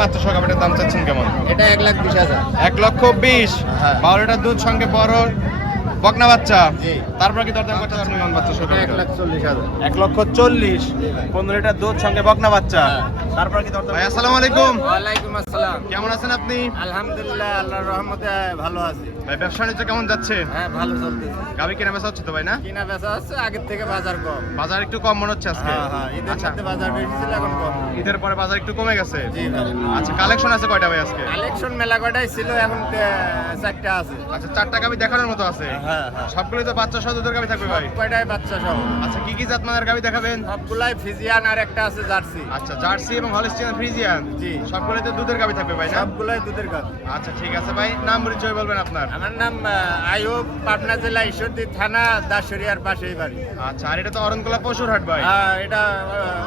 বাচ্চা সহ গাভিটার দাম চাচ্ছেন কেমন? এটা 1,20,000। 1,20,000। হ্যাঁ। 12 লিটার দুধ, সঙ্গে বড় বকনা বাচ্চা। জি। তারপর কি দরদাম করতে চাচ্ছেন কেমন বাচ্চা সহ? 1,40,000। 1,40,000। 15 লিটার দুধ, সঙ্গে বকনা বাচ্চা। তারপর কি দরদাম? ভাই আসসালামু আলাইকুম। ওয়ালাইকুম আসসালাম। কেমন আছেন আপনি? আলহামদুলিল্লাহ, আল্লাহর রহমতে ভালো আছি। ভাই ব্যবসা বাণিজ্য কেমন যাচ্ছে? হ্যাঁ, ভালো চলতেছে। গাভি কেনা বেচা হচ্ছে তো ভাই না? কিনা বেচা হচ্ছে, আগের থেকে বাজার কম। বাজার একটু কম মনে হচ্ছে আজকে। হ্যাঁ, ঈদের আচ্ছা, সাথে বাজার বেশি ছিল, এখন কম। ঈদের পরে বাজার একটু কমে গেছে। জি ভাই। আচ্ছা, কালেকশন আছে কয়টা ভাই আজকে? কালেকশন মেলা কয়টাই ছিল, এখন 4টা আছে। আচ্ছা, 4টা গাভি দেখানোর মতো আছে। হ্যাঁ। সবগুলোই তো বাচ্চা সহ দুধের গাভি থাকবে ভাই? কয়টাই বাচ্চা সহ। আচ্ছা, কি কি জাতমানের গাভি দেখাবেন? সবগুলাই ফিজিয়ান, আর একটা আছে জার্সি। আচ্ছা, জার্সি এবং হলস্টিয়ান ফ্রিজিয়ান। জি। সবগুলোই তো দুধের গাভি থাকবে ভাই না? সবগুলাই দুধের গাছ। আচ্ছা, ঠিক আছে ভাই, নাম পরিচয় বলবেন আপনার। আমার নাম আইয়ুব, পাবনা জেলা ঈশ্বরদী থানা, দাসরিয়ার পাশেই বাড়ি। আচ্ছা, আর এটা তো অরণকোলা পশুর হাট ভাই। এটা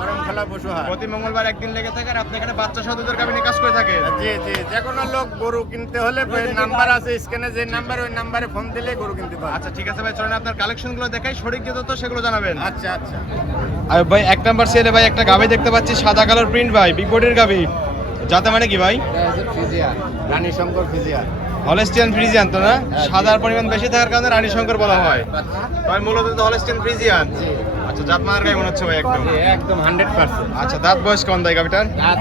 অরণখোলা পশু হাট। প্রতি মঙ্গলবার একদিন লেগে থাকে, আর আপনি এখানে বাচ্চা সহ দুধের গাভি নিয়ে কাজ করে থাকেন। জি জি, যে কোনো লোক গরু কিনতে হলে নাম্বার আছে স্ক্যানে, যে নাম্বার, ওই নাম্বারে ফোন দিলে গরু কিনতে পারে। আচ্ছা, ঠিক আছে ভাই, চলেন আপনার কালেকশন গুলো দেখাই, সঠিক যে তথ্য সেগুলো জানাবেন। আচ্ছা আচ্ছা। আর ভাই 1 নাম্বার সেলে ভাই একটা গাভি দেখতে পাচ্ছি, সাদা কালার প্রিন্ট ভাই, বিগ বডির গাভি। যাতে মানে কি ভাই? ফিজিয়ান, রানী শঙ্কর ফিজিয়ান। হলস্টিয়ান ফ্রিজিয়ান তো না? সাদার পরিমাণ বেশি থাকার কারণে রানী শঙ্কর বলা হয়। ভাই মূলত তো হলস্টিয়ান ফ্রিজিয়ান। জি। আচ্ছা, জাত মানের গাই মনে হচ্ছে ভাই একদম। একদম 100%। আচ্ছা, দাঁত বয়স কেমন ভাই গাভিটার? দাঁত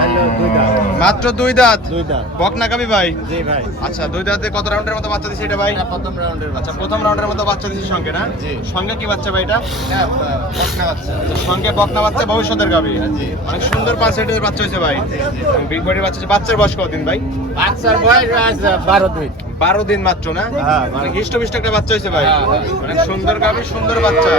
হলো 2 দাঁত। মাত্র 2 দাঁত। 2 দাঁত। বকনা গাভি ভাই? জি ভাই। আচ্ছা, 2 দাঁতে কত রাউন্ডের মতো বাচ্চা দিছে এটা ভাই? এটা প্রথম রাউন্ডের আচ্ছা, প্রথম রাউন্ডের মতো বাচ্চা দিছে সঙ্গে না? জি। সঙ্গে কি বাচ্চা ভাই এটা? বকনা বাচ্চা। সঙ্গে বকনা বাচ্চা, ভবিষ্যতের গাভি। জি। অনেক সুন্দর 5 সেটের বাচ্চা হয়েছে ভাই। বিগ বডির বাচ্চা। বাচ্চার বয়স কতদিন ভাই? বাচ্চার বয়স আজ 12 দিন। 12 দিন মাত্র না? হ্যাঁ, মানে হিষ্টপিষ্ট একটা বাচ্চা হয়েছে ভাই। হ্যাঁ। অনেক সুন্দর গাভি, সুন্দর বাচ্চা।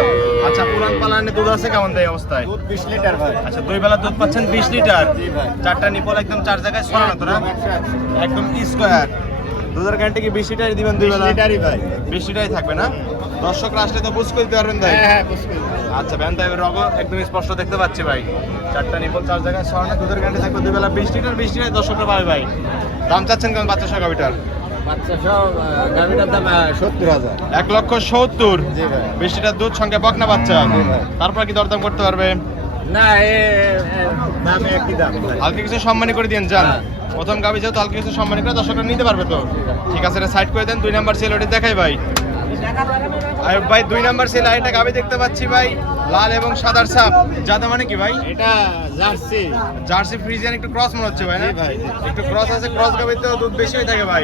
আচ্ছা, পুরান পালানে দুধ আছে কেমন দেয় অবস্থায়? দুধ 20 লিটার ভাই। আচ্ছা, 2 বেলা দুধ পাচ্ছেন 20 লিটার। জি ভাই। 4টা নিপল একদম 4 জায়গায় ছড়ানো তো না? একদম স্কয়ার। দুধের গ্যারান্টি কি 20 লিটারই দিবেন 2 বেলা? 20 লিটারই ভাই। 20 লিটারই থাকবে না? দর্শকরা আসলে তো বুঝ করে দিতে পারবেন ভাই। হ্যাঁ, বুঝলি। আচ্ছা, ব্যান তাইবের রগ একদম স্পষ্ট দেখতে পাচ্ছি ভাই। 4টা নিপল 4 জায়গায় ছড়ানো, দুধের গ্যারান্টি থাকবে 2 বেলা 20 লিটার। 20 লিটার দর্শকরা পাবে ভাই। দাম চাচ্ছেন কেমন বাচ্চা সহ গাভিটার? বাচ্চা সব গাভিটার দাম 70,000। 1,70,000। জি ভাই। 20 লিটার দুধ, সঙ্গে বকনা বাচ্চা। জি ভাই। তারপর কি দরদাম করতে পারবে? না, দাম একই দাম ভাই। হালকা কিছু সম্মানী করে দিন যান। হ্যাঁ। প্রথম গাভি যেহেতু হালকা কিছু সম্মানী করে দর্শকরা নিতে পারবে তো। ঠিক আছে, এটা সাইড করে দেন। 2 নাম্বার সেল ওটি দেখাই ভাই। আর ভাই 2 নাম্বার সেল আরেকটা গাভি দেখতে পাচ্ছি ভাই, লাল এবং সাদার ছাপ। যাতে মানে কি ভাই? এটা জার্সি। জার্সি ফ্রিজিয়ান একটু ক্রস মনে হচ্ছে ভাই না? জি ভাই, জি। একটু ক্রস আছে, ক্রস গাভিতে দুধ বেশি হয়ে থাকে ভাই।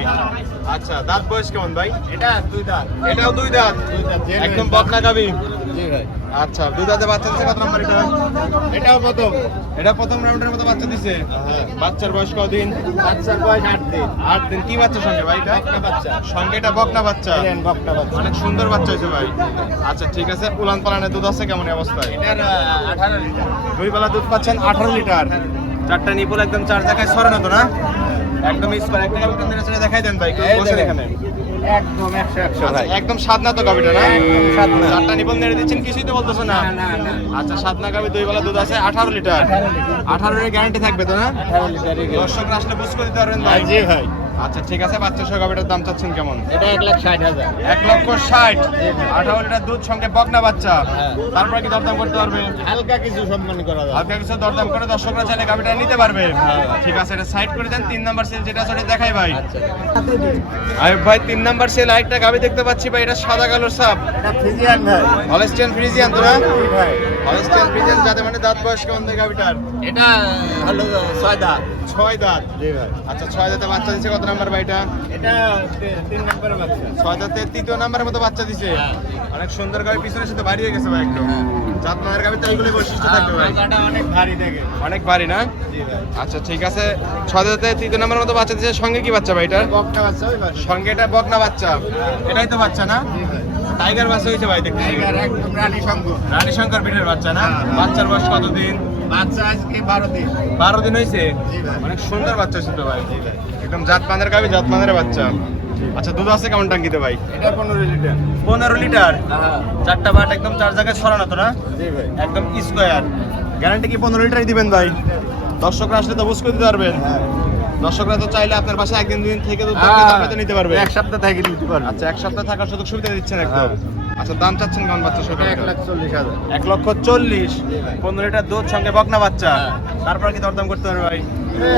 আচ্ছা, দাঁত বয়স কেমন ভাই? এটা 2 দাঁত। এটাও 2 দাঁত। 2 দাঁত। একদম বকনা গাভি। জি ভাই। আচ্ছা, 2 দাঁতে বাচ্চা দিচ্ছে কত নাম্বার এটা? এটাও প্রথম। এটা প্রথম রাউন্ডের মতো বাচ্চা দিছে। হ্যাঁ। বাচ্চার বয়স কতদিন? বাচ্চার বয়স 8 দিন। 8 দিন। কি বাচ্চা সঙ্গে ভাই এটা? বকনা বাচ্চা। সঙ্গে এটা বকনা বাচ্চা। বকনা বাচ্চা। অনেক সুন্দর বাচ্চা হয়েছে ভাই। আচ্ছা, ঠিক আছে, উলান পালানের দুধ আছে কেমন এই অবস্থায়? এটার 18 লিটার। 2 বেলা দুধ পাচ্ছেন 18 লিটার। 4টা নিপল একদম 4 জায়গায় ছড়ানো তো না? একদম স্কয়ার। একটা গাভি আপনাদের ছেড়ে দেখাই দেন ভাই, কেউ এই বসে দেখেন। এখানে। একদম 100 আচ্ছা, ভাই। একদম সাদনা তো গাভিটা না? একদম সাদনা। 4টা নিপল নেড়ে দিচ্ছেন, কিছুই তো বলতেছে না। না না না। আচ্ছা, সাদনা গাভি, 2 বেলা দুধ আছে 18 লিটার। 18 এর গ্যারান্টি থাকবে তো না? 18 লিটারই। দর্শকরা আসলে বুঝ করে দিতে পারবেন ভাই। জি ভাই। আচ্ছা, ঠিক আছে, বাচ্চা সহ গাভিটার দাম চাচ্ছেন কেমন? এটা 1,60,000। 1,60,000। 18 লিটার দুধ, সঙ্গে বকনা বাচ্চা। হ্যাঁ। তারপরে কি দরদাম করতে পারবে? হালকা কিছু সম্মান করা যাবে। হালকা কিছু দরদাম করে দর্শকরা চাইলে গাভিটা নিতে পারবে। ঠিক আছে, এটা সাইড করে দেন। 3 নাম্বার সেল যেটা আছে ওটা দেখাই ভাই। আচ্ছা। আরে ভাই, 3 নাম্বার সেল আরেকটা গাভি দেখতে পাচ্ছি ভাই, এটা সাদা কালোর সাপ। এটা ফিজিয়ান ভাই। হলস্টিয়ান ফ্রিজিয়ান তো না? জি ভাই। হলস্টিয়ান ফ্রিজিয়ান যাতে মানে দাঁত বয়স কেমন দেয় গাভিটার? এটা হলো 6 দাঁত। 6 দাঁত। জি ভাই। আচ্ছা, 6 দাঁতে বাচ্চা দিছে কত নাম্বার ভাই এটা? এটা 3 নম্বরের বাচ্চা। 6 দাঁতে 3য় নাম্বারের মতো বাচ্চা দিছে। হ্যাঁ। অনেক সুন্দর গাভি, পিছনের সাথে ভারী হয়ে গেছে ভাই একদম। জাত মানের গাভিতে এইগুলো বৈশিষ্ট্য থাকবে ভাই। মাথাটা অনেক ভারী দেখে। অনেক ভারী না? জি ভাই। আচ্ছা, ঠিক আছে, 6 দাঁতে 3য় নাম্বারের মতো বাচ্চা দিছে। সঙ্গে কি বাচ্চা ভাই এটা? বকনা বাচ্চা ওই বাচ্চা। সঙ্গে এটা বকনা বাচ্চা। এটাই তো বাচ্চা না? জি ভাই। টাইগার বাচ্চা হয়েছে ভাই দেখতে। টাইগার একদম রানী শঙ্কর। রানী শঙ্কর পিঠের বাচ্চা না? হ্যাঁ। বাচ্চার বয়স কতদিন? বাচ্চা আজকে 12 দিন। 12 দিন হয়েছে। জি ভাই। অনেক সুন্দর বাচ্চা হয়েছে তো ভাই। জি ভাই। একদম জাত পানের গাভি, জাত পানের বাচ্চা। আচ্ছা, দুধ আছে কেমন টাঙ্কিতে ভাই? এটা 15 লিটার। 15 লিটার। হ্যাঁ। 4টা বাট একদম 4 জায়গায় ছড়ানো তো না? জি ভাই। একদম স্কয়ার। গ্যারান্টি কি 15 লিটারই দিবেন ভাই? দর্শকরা আসলে তো বুঝ করে দিতে পারবেন। হ্যাঁ। দর্শকরা তো চাইলে আপনার বাসায় একদিন দুদিন থেকে দুধ দেখে তারপরে তো নিতে পারবে। 1 সপ্তাহ থেকে নিতে পারবে। আচ্ছা, 1 সপ্তাহ থাকার সুযোগ সুবিধা দিচ্ছেন একদম। আচ্ছা দাম চাচ্ছেন কেমন বাচ্চা সকালে? 1,40,000। 1,40,000 15 লিটার দুধ সঙ্গে বকনা বাচ্চা। তারপর কি দরদাম করতে পারবে ভাই?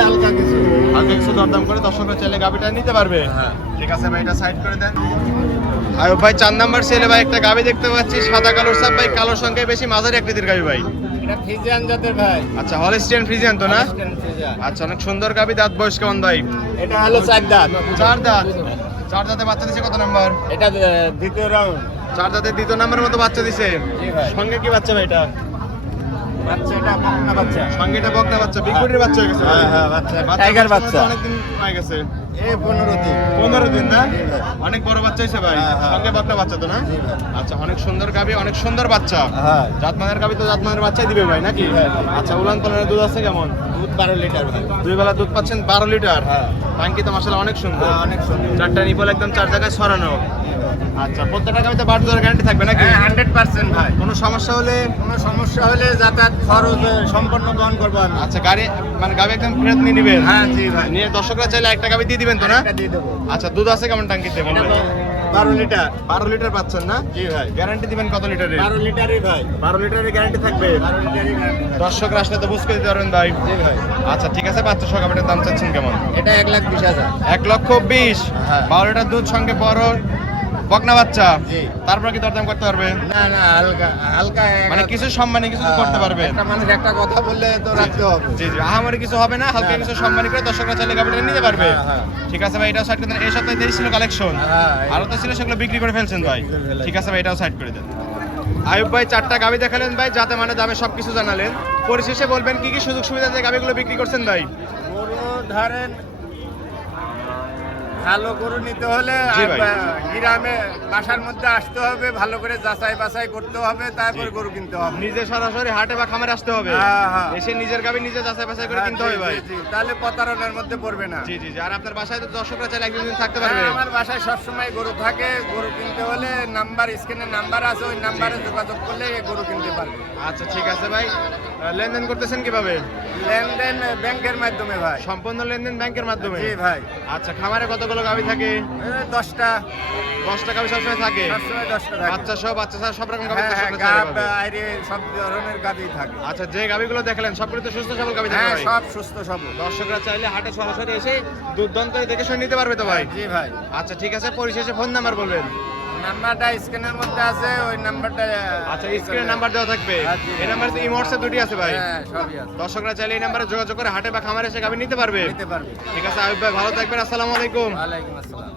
হালকা কিছু। হালকা কিছু দরদাম করে দর্শকরা চাইলে গাবিটা নিতে পারবে। হ্যাঁ। ঠিক আছে ভাই, এটা সাইড করে দেন। আয়ুব ভাই 4 নাম্বার সেলে ভাই একটা গাবি দেখতে পাচ্ছি, সাদা কালোর সাপ ভাই, কালোর সঙ্গে বেশি মাঝারি আকৃতির গাবি ভাই। এটা ফ্রিজিয়ান জাতের ভাই। আচ্ছা হলিস্টিয়ান ফ্রিজিয়ান তো না? Holstein Friesian. আচ্ছা অনেক সুন্দর গাবি। দাঁত বয়স কেমন ভাই? এটা হলো 4 দাঁত। 4 দাঁত। 4 দাঁতে বাচ্চা দিছে কত নাম্বার? এটা দ্বিতীয় রাউন্ড। 4 দাঁতে দ্বিতীয় নাম্বারের মতো বাচ্চা দিছে। জি ভাই। সঙ্গে কি বাচ্চা ভাই এটা? বাচ্চা এটা বকনা বাচ্চা। সঙ্গে এটা বকনা বাচ্চা, বিগ বডির বাচ্চা হয়ে গেছে ভাই। হ্যাঁ হ্যাঁ বাচ্চা। বাচ্চা টাইগার বয়স বাচ্চা। অনেকদিন হয়ে গেছে। এই 15 দিন। 15 দিন না? জি ভাই। অনেক বড় বাচ্চা হয়েছে ভাই। হ্যাঁ, হ্যাঁ। সঙ্গে বকনা বাচ্চা তো না? জি ভাই। আচ্ছা অনেক সুন্দর গাবি, অনেক সুন্দর বাচ্চা। হ্যাঁ। জাতমানের গাবি তো জাতমানের বাচ্চাই দিবে ভাই নাকি? হ্যাঁ। আচ্ছা উলান পালানের দুধ আছে কেমন? দুধ 12 লিটার ভাই। দুই বেলা দুধ পাচ্ছেন 12 লিটার। হ্যাঁ। টাঙ্কি তো মাশাআল্লাহ অনেক সুন্দর। হ্যাঁ, অনেক সুন্দর। চারটা নিপল একদম 4 জায়গায় ছড়ানো। আচ্ছা প্রত্যেকটা গাবিতে বাট দেওয়ার গ্যারান্টি থাকবে নাকি? হ্যাঁ 100% ভাই। কোনো সমস্যা হলে? কোনো সমস্যা হলে যাতায়াত খরচ সম্পূর্ণ বহন করবো আমি। আচ্ছা গাড়ি মানে গাবি একদম ফেরত নিয়ে নেবেন? হ্যাঁ জি ভাই। নিয়ে দর্শকরা চাইলে একটা গাবি দিয়ে দিবেন তো না? এটা দিয়ে দেবো। আচ্ছা দুধ আছে কেমন টাঙ্কিতে এটা বলবেন? তো 12 লিটার। 12 লিটার পাচ্ছেন না? জি ভাই। গ্যারান্টি দিবেন কত লিটারের? 12 লিটারই ভাই। 12 লিটারের গ্যারান্টি থাকবে। 12 লিটারই guarantee থাকে। দর্শকরা আসলে তো বুঝতে দিতে পারবেন ভাই। জি ভাই। আচ্ছা ঠিক আছে, বাচ্চা সহ গাবিটার দাম চাচ্ছেন কেমন? এটা 1,20,000। 1,20,000। হ্যাঁ। 12 লিটার দুধ সঙ্গে বড় বকনা বাচ্চা। জি। তারপর কি দরদাম করতে পারবে? না না হালকা হালকা মানে কিছু সম্মানী কিছু তো করতে পারবে? একটা মানুষ একটা কথা বললে তো রাখতে হবে। জি জি, আহামরি কিছু হবে না, হালকা না, কিছু না। সম্মানী করে দর্শকরা চাইলে গাবিটা নিতে পারবে। হ্যাঁ, হ্যাঁ। ঠিক আছে ভাই, এটাও সাইড করে দেন। এই সপ্তাহে দেরি ছিল কালেকশন, হ্যাঁ, আরো তো ছিল, সেগুলো বিক্রি করে ফেলছেন ভাই। বিক্রি করে ফেলেছি। ঠিক আছে ভাই, এটাও সাইড করে দেন। আয়ুব ভাই 4টা গাবি দেখালেন ভাই, যাতে মানে দামে সবকিছু জানালেন। পরিশেষে বলবেন কি কি সুযোগ সুবিধা দিয়ে গাবিগুলো বিক্রি করছেন ভাই? গরু ধরেন ভালো গরু নিতে হলে জি ভাই। গ্রামে বাসার মধ্যে আসতে হবে, ভালো করে যাচাই বাছাই করতে হবে, তারপর জি। গরু কিনতে হবে। নিজে সরাসরি হাটে বা খামারে আসতে হবে। হ্যাঁ, হ্যাঁ। এসে নিজের গাবি নিজে যাচাই বাছাই করে হ্যাঁ, কিনতে হবে জি, ভাই। জি, জি। তাহলে প্রতারণার মধ্যে পড়বে না। জি জি জি, আর আপনার বাসায় তো দর্শকরা চাইলে একদিন দুদিন থাকতে পারবে। হ্যাঁ, আমার বাসায় সবসময় গরু থাকে। গরু কিনতে হলে নাম্বার, স্ক্রিনে নাম্বার আছে, ওই নাম্বারে যোগাযোগ করলে গরু কিনতে পারবে। আচ্ছা ঠিক আছে ভাই, লেনদেন করতেছেন কিভাবে? লেনদেন ব্যাংকের মাধ্যমে ভাই। সম্পূর্ণ লেনদেন ব্যাংকের মাধ্যমে? জি ভাই। আচ্ছা খামারে কতগুলো গাবি থাকে? 10টা। 10টা গাবি সবসময় থাকে? সবসময় 10টা থাকে। বাচ্চা সহ সব রকম গাবি হ্যাঁ, হ্যাঁ, দর্শকরা চাইলে গাব, পাবে। আইরে সব ধরনের গাবি থাকে। আচ্ছা যে গাবিগুলো দেখালেন সবগুলো তো সুস্থ সবল গাবি থাকে হ্যাঁ, ভাই? সব সুস্থ সবল। দর্শকরা চাইলে হাটে সরাসরি এসে দুধ দন করে দেখে শুনে নিতে পারবে তো ভাই? জি ভাই। আচ্ছা ঠিক আছে, পরিশেষে ফোন নাম্বার বলবেন। নাম্বারটা স্ক্রিনের মধ্যে আছে, ওই নাম্বারটা। আচ্ছা স্ক্রিনে নাম্বার দেওয়া থাকবে। হ্যাঁ, জি। এই নাম্বারে তো ইমো হোয়াটসঅ্যাপ দুটি আছে ভাই। হ্যাঁ, সবই আছে। দর্শকরা চাইলে এই নাম্বারে যোগাযোগ করে হাটে বা খামারে এসে গাবি নিতে পারবে। নিতে পারবে। ঠিক আছে আয়ুব ভাই, ভালো থাকবেন, আসসালামু আলাইকুম। ওয়ালাইকুম আসসালাম।